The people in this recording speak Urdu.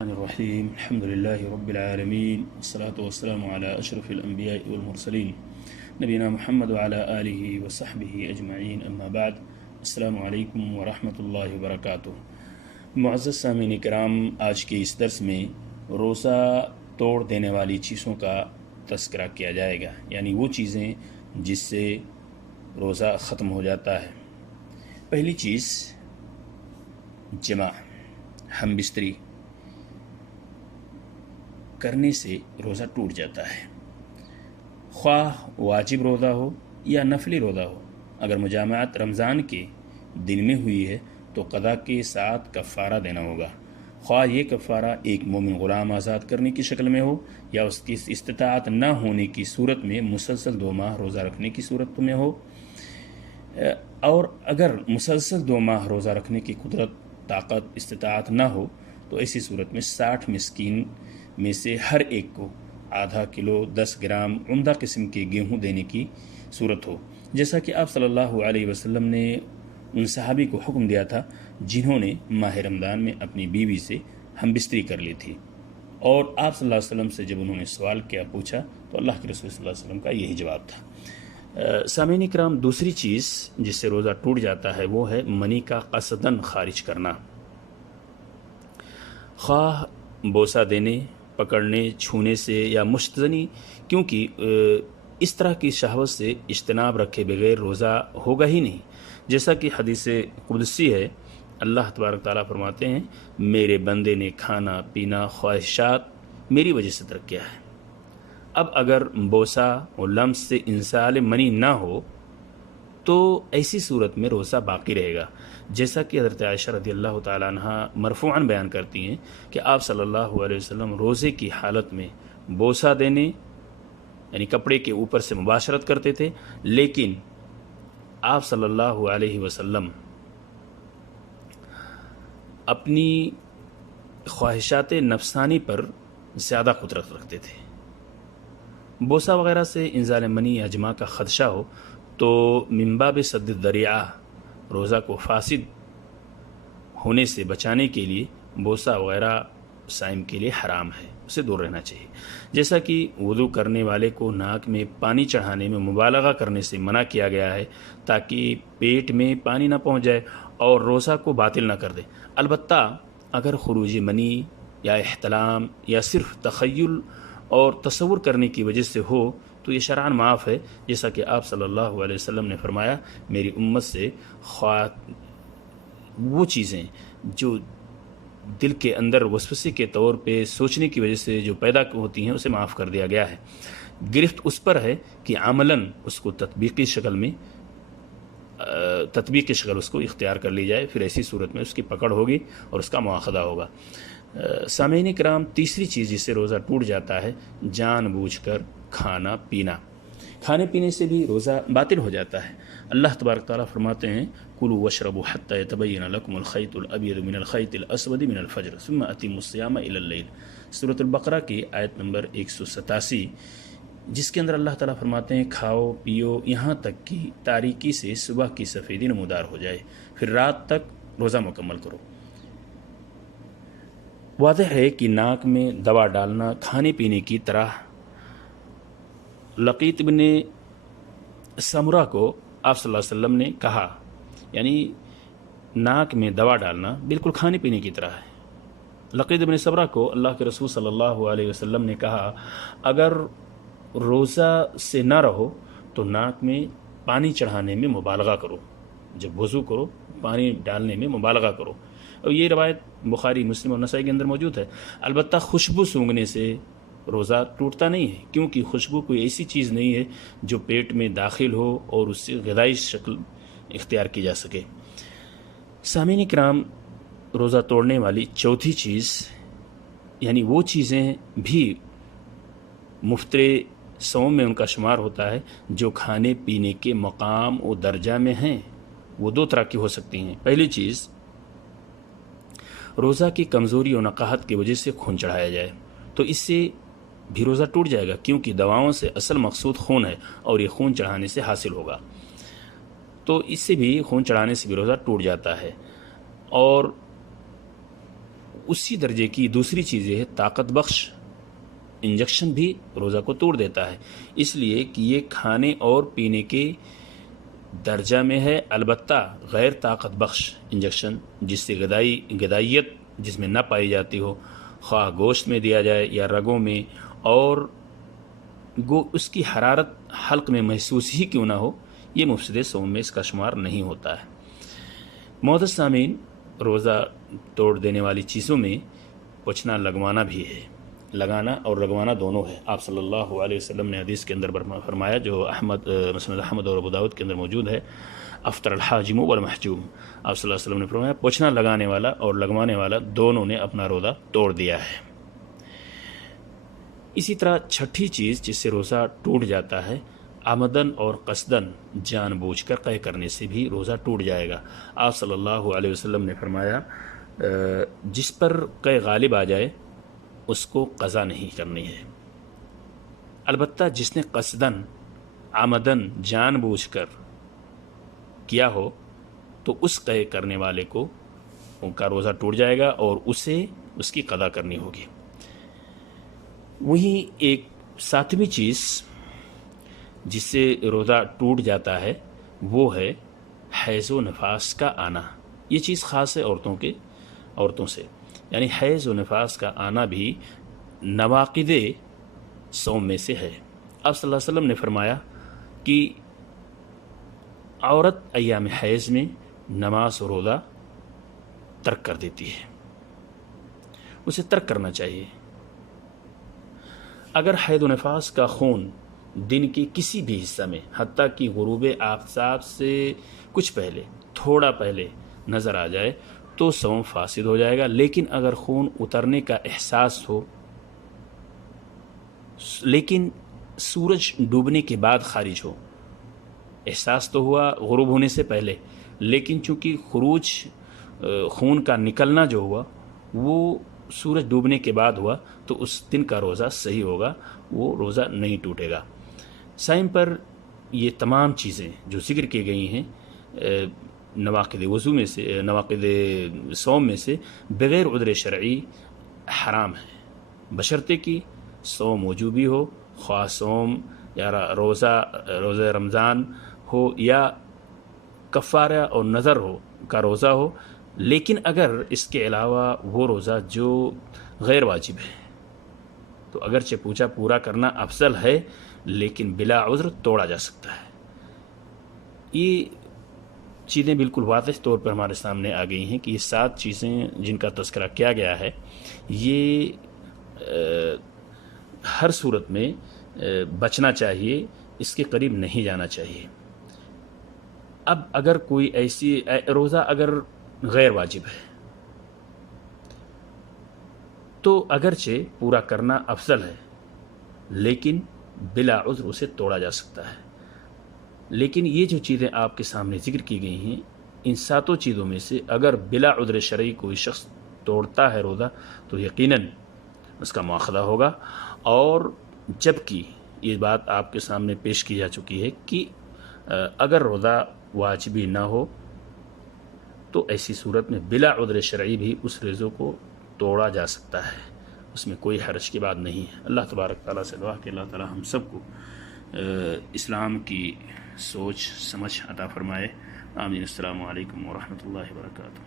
الرحیم الحمد للہ رب العالمین والصلاة والسلام علی اشرف الانبیاء والمرسلین نبینا محمد وعلی آلہ وصحبہ اجمعین اما بعد السلام علیکم ورحمۃ اللہ وبرکاتہ۔ معزز سامعین کرام، آج کے اس درس میں روزہ توڑ دینے والی چیزوں کا تذکرہ کیا جائے گا، یعنی وہ چیزیں جس سے روزہ ختم ہو جاتا ہے۔ پہلی چیز جماع، ہم بستری کرنے سے روزہ ٹوٹ جاتا ہے، خواہ واجب روزہ ہو یا نفلی روزہ ہو۔ اگر مجامعت رمضان کے دن میں ہوئی ہے تو قضا کے ساتھ کفارہ دینا ہوگا، خواہ یہ کفارہ ایک مومن غلام آزاد کرنے کی شکل میں ہو یا اس کی استطاعت نہ ہونے کی صورت میں مسلسل 2 ماہ روزہ رکھنے کی صورت میں ہو، اور اگر مسلسل 2 ماہ روزہ رکھنے کی قدرت، طاقت، استطاعت نہ ہو تو ایسی صورت میں 60 مسکین میں سے ہر ایک کو آدھا کلو 10 گرام عمدہ قسم کے گیہوں دینے کی صورت ہو، جیسا کہ آپ صلی اللہ علیہ وسلم نے ان صحابی کو حکم دیا تھا جنہوں نے ماہ رمضان میں اپنی بیوی سے ہم بستری کر لی تھی، اور آپ صلی اللہ علیہ وسلم سے جب انہوں نے سوال کیا، پوچھا، تو اللہ کے رسول صلی اللہ علیہ وسلم کا یہی جواب تھا۔ سامعین کرام، دوسری چیز جس سے روزہ ٹوٹ جاتا ہے وہ ہے منی کا قصداً خارج کرنا، خواہ بوسہ دینے، پکڑنے، چھونے سے یا مشتزنی، کیونکہ اس طرح کی شہوت سے اجتناب رکھے بغیر روزہ ہوگا ہی نہیں، جیسا کہ حدیث قدسی ہے۔ اللہ تبارک تعالیٰ فرماتے ہیں، میرے بندے نے کھانا پینا خواہشات میری وجہ سے ترک کیا ہے۔ اب اگر بوسہ اور لمس سے انسال منی نہ ہو تو ایسی صورت میں روزہ باقی رہے گا، جیسا کہ حضرت عائشہ رضی اللہ تعالیٰ عنہ مرفوعاً بیان کرتی ہیں کہ آپ صلی اللہ علیہ وسلم روزے کی حالت میں بوسہ دینے یعنی کپڑے کے اوپر سے مباشرت کرتے تھے، لیکن آپ صلی اللہ علیہ وسلم اپنی خواہشات نفسانی پر زیادہ قدرت رکھتے تھے۔ بوسہ وغیرہ سے انزال منی یا جماع کا خدشہ ہو تو من باب سد الذریعہ روزہ کو فاسد ہونے سے بچانے کے لیے بوسہ وغیرہ صائم کے لیے حرام ہے، اسے دور رہنا چاہیے، جیسا کہ وضو کرنے والے کو ناک میں پانی چڑھانے میں مبالغہ کرنے سے منع کیا گیا ہے تاکہ پیٹ میں پانی نہ پہنچ جائے اور روزہ کو باطل نہ کر دے۔ البتہ اگر خروج منی یا احتلام یا صرف تخیل اور تصور کرنے کی وجہ سے ہو تو یہ شرعاً معاف ہے، جیسا کہ آپ صلی اللہ علیہ وسلم نے فرمایا، میری امت سے وہ چیزیں جو دل کے اندر وسوسے کے طور پہ سوچنے کی وجہ سے جو پیدا ہوتی ہیں اسے معاف کر دیا گیا ہے۔ گرفت اس پر ہے کہ عملاً اس کو تطبیقی شکل اس کو اختیار کر لی جائے، پھر ایسی صورت میں اس کی پکڑ ہوگی اور اس کا مواخذہ ہوگا۔ سامعین کرام، تیسری چیز جس سے روزہ ٹوٹ جاتا ہے جان بوجھ کر کھانا پینا، کھانے پینے سے بھی روزہ باطل ہو جاتا ہے۔ اللہ تبارک تعالیٰ فرماتے ہیں، کلوا واشربوا حتی یتبین لکم الخیط الابیض من الخیط الاسود من الفجر ثم اتموا الصیام الی اللیل، سورۃ البقرہ کی آیت نمبر 187، جس کے اندر اللہ تعالیٰ فرماتے ہیں، کھاؤ پیو یہاں تک کہ تاریکی سے صبح کی سفیدی نمودار ہو جائے، پھر رات تک روزہ مکمل کرو۔ واضح ہے کہ ناک میں دوا ڈالنا کھانے پینے کی طرح لقیط بن سمرہ کو آپ صلی اللہ علیہ وسلم نے کہا، یعنی ناک میں دوا ڈالنا بالکل کھانے پینے کی طرح ہے۔ لقیط بن سمرہ کو اللہ کے رسول صلی اللہ علیہ وسلم نے کہا، اگر روزہ سے نہ رہو تو ناک میں پانی چڑھانے میں مبالغہ کرو، جب وضو کرو پانی ڈالنے میں مبالغہ کرو، اور یہ روایت بخاری، مسلم اور نسائی کے اندر موجود ہے۔ البتہ خوشبو سونگھنے سے روزہ ٹوٹتا نہیں ہے، کیونکہ خوشبو کوئی ایسی چیز نہیں ہے جو پیٹ میں داخل ہو اور اس سے غذائی شکل اختیار کی جا سکے۔ سامعین کرام، روزہ توڑنے والی چوتھی چیز، یعنی وہ چیزیں بھی مفطر صوم میں ان کا شمار ہوتا ہے جو کھانے پینے کے مقام و درجہ میں ہیں، وہ 2 طرح کی ہو سکتی ہیں۔ پہلی چیز، روزہ کی کمزوری اور نقاہت کی وجہ سے خون چڑھایا جائے تو اس سے بھی روزہ ٹوٹ جائے گا، کیونکہ دواؤں سے اصل مقصود خون ہے اور یہ خون چڑھانے سے حاصل ہوگا، تو اس سے بھی خون چڑھانے سے بھی روزہ ٹوٹ جاتا ہے۔ اور اسی درجے کی دوسری چیز یہ ہے طاقت بخش انجیکشن بھی روزہ کو توڑ دیتا ہے، اس لیے کہ یہ کھانے اور پینے کے درجہ میں ہے، البتہ غیر طاقت بخش انجیکشن جس سے غذائیت جس میں نہ پائی جاتی ہو، خواہ گوشت میں دیا جائے یا رگوں میں، اور اس کی حرارت حلق میں محسوس ہی کیوں نہ ہو، یہ مفسد صوم میں اس کا شمار نہیں ہوتا ہے۔ معزز سامعین، روزہ توڑ دینے والی چیزوں میں پوچھنا لگوانا بھی ہے، لگانا اور لگوانا دونوں ہے۔ آپ صلی اللہ علیہ وسلم نے حدیث کے اندر فرمایا جو مسند احمد اور ابو داؤد کے اندر موجود ہے، افطر الحاجم والمحجوم، آپ صلی اللہ علیہ وسلم نے فرمایا پوچھنا لگانے والا اور لگوانے والا دونوں نے اپنا روزہ توڑ دیا ہے۔ اسی طرح چھٹی چیز جس سے روزہ ٹوٹ جاتا ہے، آمدن اور قصدن جان بوجھ کر قے کرنے سے بھی روزہ ٹوٹ جائے گا۔ آپ صلی اللہ علیہ وسلم نے فرمایا جس پر قے غالب آ جائے اس کو قضا نہیں کرنی ہے، البتہ جس نے قصدن آمدن جان بوجھ کر کیا ہو تو اس قے کرنے والے کو ان کا روزہ ٹوٹ جائے گا اور اسے اس کی قضا کرنی ہوگی۔ وہیں ایک ساتویں چیز جس سے روزہ ٹوٹ جاتا ہے وہ ہے حیض و نفاس کا آنا۔ یہ چیز خاص ہے عورتوں سے، یعنی حیض و نفاس کا آنا بھی نواقض صوم میں سے ہے۔ آپ صلی اللہ علیہ وسلم نے فرمایا کہ عورت ایام حیض میں نماز و روزہ ترک کر دیتی ہے، اسے ترک کرنا چاہیے۔ اگر حیض و نفاس کا خون دن کے کسی بھی حصہ میں حتیٰ کہ غروب آفتاب سے کچھ پہلے، تھوڑا پہلے نظر آ جائے تو صوم فاسد ہو جائے گا، لیکن اگر خون اترنے کا احساس ہو لیکن سورج ڈوبنے کے بعد خارج ہو، احساس تو ہوا غروب ہونے سے پہلے لیکن چونکہ خون کا نکلنا جو ہوا وہ سورج ڈوبنے کے بعد ہوا تو اس دن کا روزہ صحیح ہوگا، وہ روزہ نہیں ٹوٹے گا۔ سائم پر یہ تمام چیزیں جو ذکر کی گئی ہیں نواقض وضو میں سے، نواقض صوم میں سے بغیر عذر شرعی حرام ہے، بشرطے کہ صوم وجوبی ہو، خواہ صوم یا روزہ رمضان ہو یا کفارہ اور نظر کا روزہ ہو، لیکن اگر اس کے علاوہ وہ روزہ جو غیر واجب ہے تو اگرچہ پورا کرنا افضل ہے لیکن بلا عذر توڑا جا سکتا ہے۔ یہ چیزیں بالکل واضح طور پر ہمارے سامنے آ گئی ہیں کہ یہ 7 چیزیں جن کا تذکرہ کیا گیا ہے یہ ہر صورت میں بچنا چاہیے، اس کے قریب نہیں جانا چاہیے۔ اب اگر کوئی ایسی روزہ اگر غیر واجب ہے تو اگرچہ پورا کرنا افضل ہے لیکن بلا عذر اسے توڑا جا سکتا ہے۔ لیکن یہ جو چیزیں آپ کے سامنے ذکر کی گئی ہیں ان 7 چیزوں میں سے اگر بلا عذر شرعی کوئی شخص توڑتا ہے روزہ تو یقیناً اس کا مواخذہ ہوگا، اور جبکہ یہ بات آپ کے سامنے پیش کی جا چکی ہے کہ اگر روزہ واجبی نہ ہو تو ایسی صورت میں بلا عذر شرعی بھی اس روزے کو توڑا جا سکتا ہے، اس میں کوئی حرج کی بات نہیں ہے۔ اللہ تبارک تعالیٰ سے دعا کہ اللہ تعالیٰ ہم سب کو اسلام کی سوچ سمجھ عطا فرمائے۔ آمین۔ السلام علیکم ورحمۃ اللہ وبرکاتہ۔